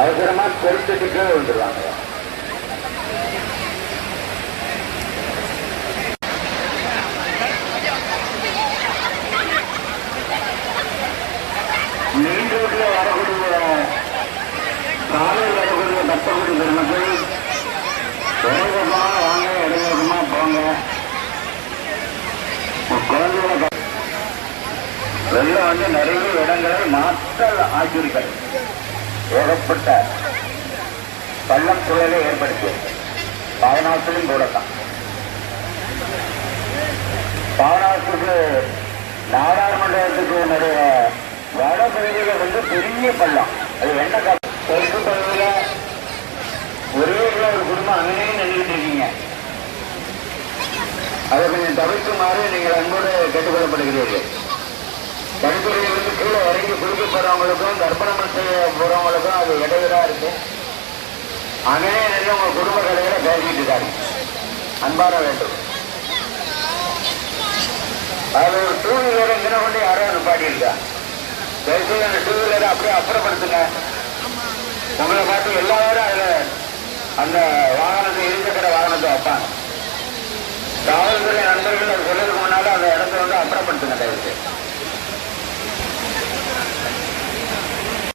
அவசரமா பொறுத்துட்டு கீழே விழுந்துருவாங்க. மெயின் ரோட்ல வரக்கூடிய சாலையில் வரக்கூடிய பக்தகுடி பெருமக்கள் இடவேகமா வாங்க, இடவேகமா போங்க. குழந்தைகளை வெள்ளம் வந்து நிறைய இடங்களை மாற்றல் ஆக்கியிருக்கிறது. ஏகப்பட்ட பள்ளம் சூழலை ஏற்படுத்தி பாவனாசிலும் கூட தான். பாவனாசுக்கு நாடாளுமன்றத்துக்கு நிறைய வட பகுதியில் வந்து பெரிய பள்ளம். அது என்ன தெற்கு பகுதியில் ஒரே ஒரு குடும்பம் அங்கேயே நின்றுட்டு இருக்கீங்க. அதை கொஞ்சம் தவிர்க்குமாறு நீங்கள் அன்போடு கேட்டுக்கொள்ளப்படுகிறீர்கள். கணிப்பொறியிலிருந்து கீழே இறங்கி குளிக்க போறவங்களுக்கும் தர்ப்பணம் செய்ய போறவங்களுக்கும் அது இடையூறா இருக்கு. அங்கேயே நின்று உங்க குடும்ப கதைகளை பேசிட்டு இருக்காரு. அன்பான வேண்டும். அது ஒரு டூ வீலரை இங்கே கொண்டு யாரோ நிப்பாட்டி இருக்கா. தயவுசெய்து அந்த டூ வீலரை அப்படியே அப்புறப்படுத்துங்க. உங்களை பார்த்து எல்லாரும் அதுல அந்த வாகனத்தை இருசக்கர வாகனத்தை வைப்பாங்க. காவல்துறை நண்பர்கள் அது சொல்றதுக்கு முன்னால அந்த இடத்த வந்து அப்புறப்படுத்துங்க தயவுசெய்து.